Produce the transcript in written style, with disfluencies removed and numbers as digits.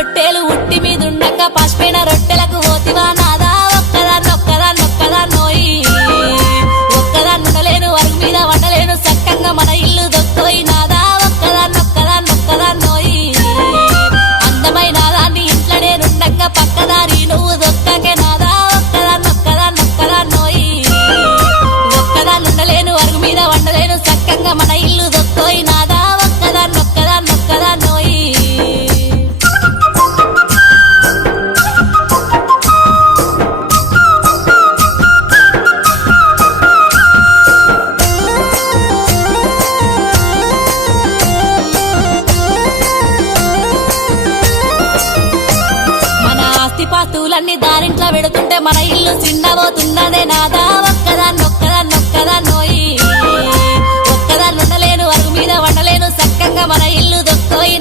రొట్టెలు ఉట్టి మీదుండక పసిపోయిన రొట్టెలకు పోతివా నాదా ఒక్కదాన్నోయి ఒక్కదాన్నుండలేను అరుగు మీద వండలేను సక్కంగా మన ఇల్లు దొక్కోయి నాదా ఒక్కదాన్నోయి అందమైన దాన్ని ఇంట్లో నేనుండగా పక్కదారి నువ్వు దొక్కకే నాదా ఒక్కదాన్నోయి ఒక్కదాన్నుండలేను అరుగు మీద వండలేను సక్కంగా మన ఇల్లు దొక్కోయి నాదా ఒక్కదాన్నోయి పాతులన్నీ దారింట్లో పెడుతుంటే మన ఇల్లు చిన్నబోతున్నదే నాదా ఒక్కదాన్నోయి ఒక్కదాన్నుండలేను అరుగు మీద వండలేను సక్కంగా మన ఇల్లు దొక్కోయి